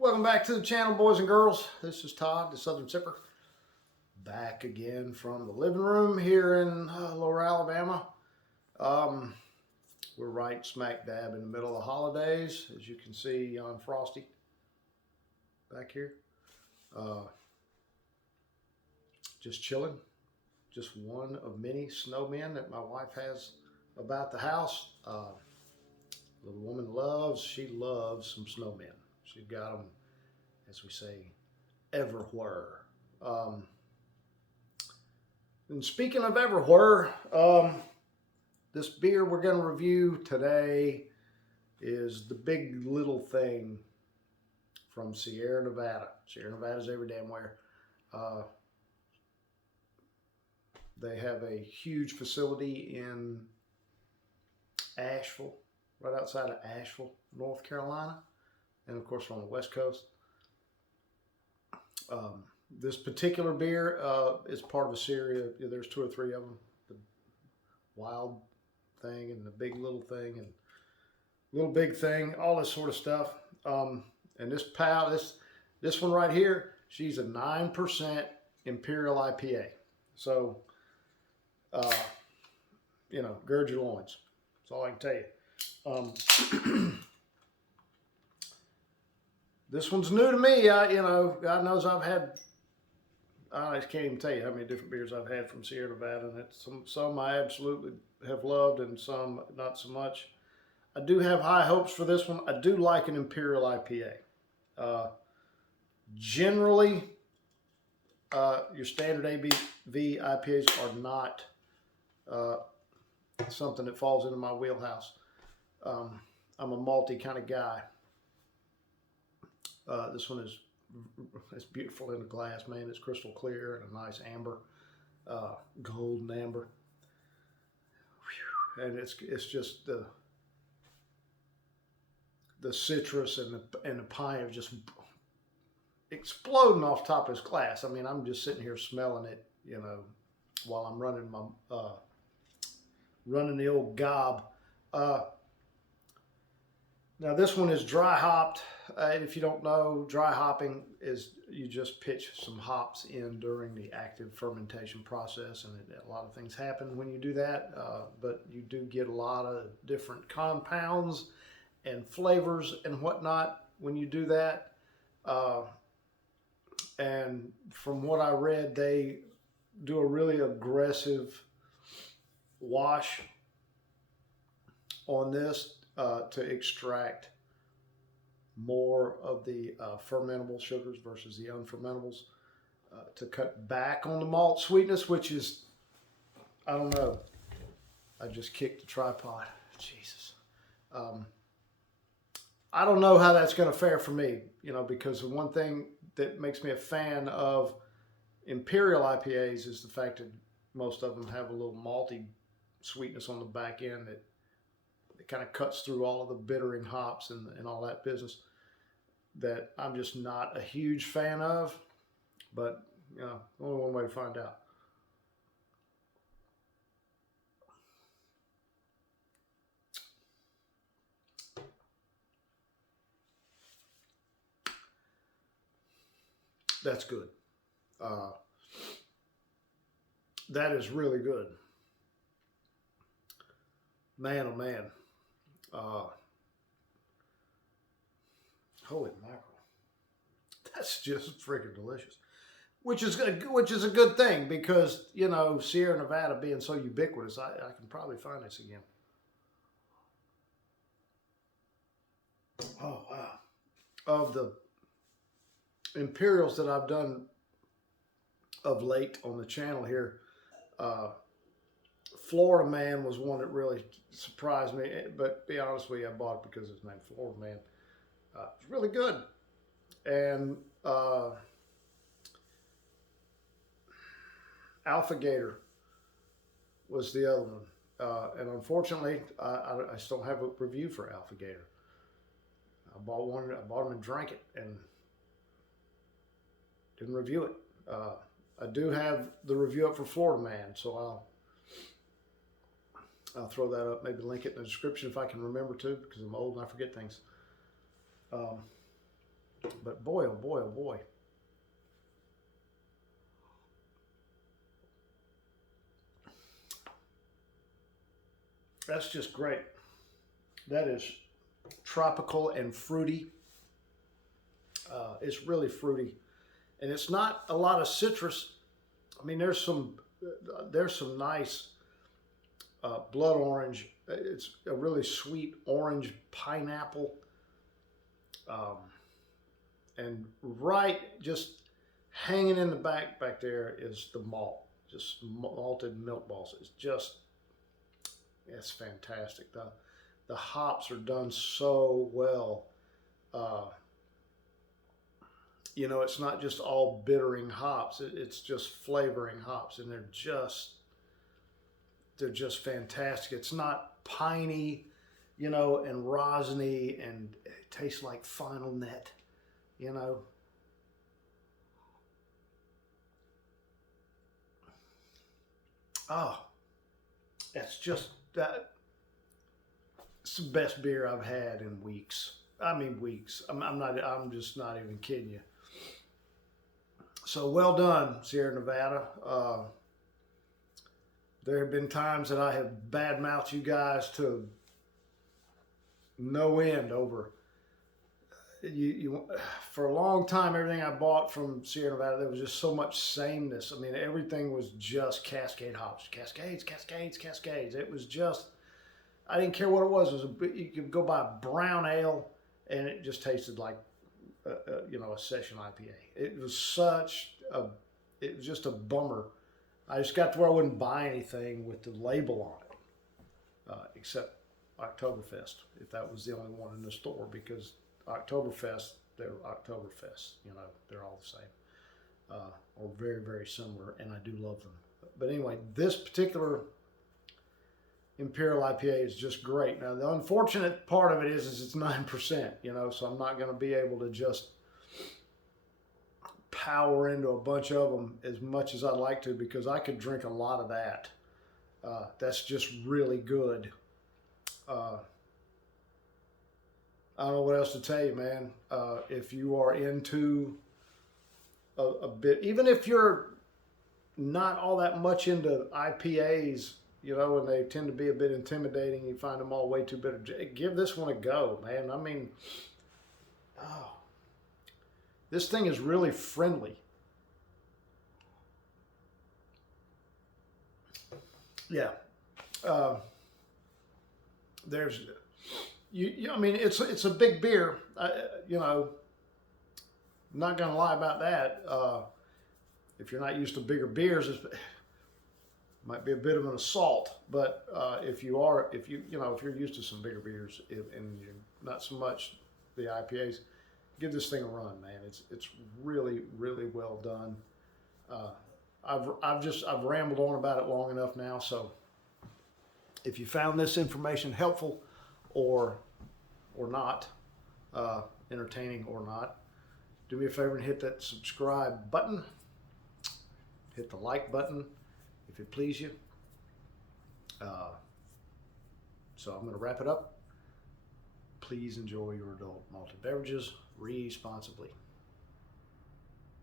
Welcome back to the channel, boys and girls. This is Todd, the Southern Sipper, back again from the living room here in Lower Alabama. We're right smack dab in the middle of the holidays, as you can see on Frosty back here. Just chilling. Just one of many snowmen that my wife has about the house. The woman she loves some snowmen. She's got them, as we say, everywhere. And speaking of everywhere, this beer we're going to review today is the Big Little Thing from Sierra Nevada. Sierra Nevada's every damn where. They have a huge facility in Asheville, right outside of Asheville, North Carolina. And of course, on the West Coast. This particular beer is part of a series. There's two or three of them: the Wild Thing and the Big Little Thing and Little Big Thing, all this sort of stuff. And this one right here, she's a 9% Imperial IPA. So, gird your loins. That's all I can tell you. This one's new to me. God knows I just can't even tell you how many different beers I've had from Sierra Nevada, and some I absolutely have loved and some not so much. I do have high hopes for this one. I do like an Imperial IPA. Generally, your standard ABV IPAs are not something that falls into my wheelhouse. I'm a malty kind of guy. This one is beautiful in the glass, man. It's crystal clear and a nice amber, golden amber. Whew. And it's just the citrus and the pine are just exploding off top of this glass. I mean, I'm just sitting here smelling it, while I'm running the old gob. Now this one is dry hopped. If you don't know, dry hopping is you just pitch some hops in during the active fermentation process, and a lot of things happen when you do that, but you do get a lot of different compounds and flavors and whatnot when you do that. And from what I read, they do a really aggressive wash on this to extract more of the fermentable sugars versus the unfermentables, to cut back on the malt sweetness, which is, I don't know, I just kicked the tripod. Jesus. I don't know how that's going to fare for me, because the one thing that makes me a fan of Imperial IPAs is the fact that most of them have a little malty sweetness on the back end that kind of cuts through all of the bittering hops and all that business that I'm just not a huge fan of, but only one way to find out. That's good. That is really good. Man, oh man. Holy mackerel. That's just freaking delicious. Which is a good thing, because, Sierra Nevada being so ubiquitous, I can probably find this again. Oh, wow. Of the Imperials that I've done of late on the channel here, Florida Man was one that really surprised me, but to be honest with you, I bought it because it's named Florida Man. It's really good. And Alpha Gator was the other one. And unfortunately, I still have a review for Alpha Gator. I bought them and drank it and didn't review it. I do have the review up for Florida Man, so I'll throw that up, maybe link it in the description if I can remember to, because I'm old and I forget things. But boy, oh boy, oh boy. That's just great. That is tropical and fruity. It's really fruity, and it's not a lot of citrus. I mean, there's some nice blood orange. It's a really sweet orange pineapple, and right just hanging in the back there is the malt, just malted milk balls. It's fantastic. The hops are done so well. You know, it's not just all bittering hops. It's just flavoring hops, and they're just fantastic. It's not piney, you know, and rosiny, and it tastes like Final Net, you know. Oh, it's just that. It's the best beer I've had in weeks. I mean, weeks. I'm just not even kidding you. So well done, Sierra Nevada. There have been times that I have badmouthed you guys to no end over you. For a long time, everything I bought from Sierra Nevada, there was just so much sameness. I mean, everything was just Cascade hops, Cascades. It was just, I didn't care what it was. You could go buy a brown ale, and it just tasted like you know, a session IPA. It was just a bummer. I just got to where I wouldn't buy anything with the label on it, except Oktoberfest, if that was the only one in the store, because Oktoberfest, they're Oktoberfest, you know, they're all the same, or very, very similar, and I do love them. But anyway, this particular Imperial IPA is just great. Now, the unfortunate part of it is it's 9%, you know, so I'm not going to be able to just power into a bunch of them as much as I'd like to, because I could drink a lot of that. That's just really good. I don't know what else to tell you, man. If you are into a bit, even if you're not all that much into IPAs, you know, and they tend to be a bit intimidating, you find them all way too bitter, give this one a go, man. I mean, oh, this thing is really friendly. Yeah. There's, I mean, it's a big beer. You know, not gonna lie about that. If you're not used to bigger beers, it might be a bit of an assault. But if you're used to some bigger beers and you're not so much the IPAs, give this thing a run, man. It's really, really well done. I've rambled on about it long enough now. So if you found this information helpful or not, entertaining or not, do me a favor and hit that subscribe button. Hit the like button if it please you. So I'm going to wrap it up. Please enjoy your adult malted beverages responsibly.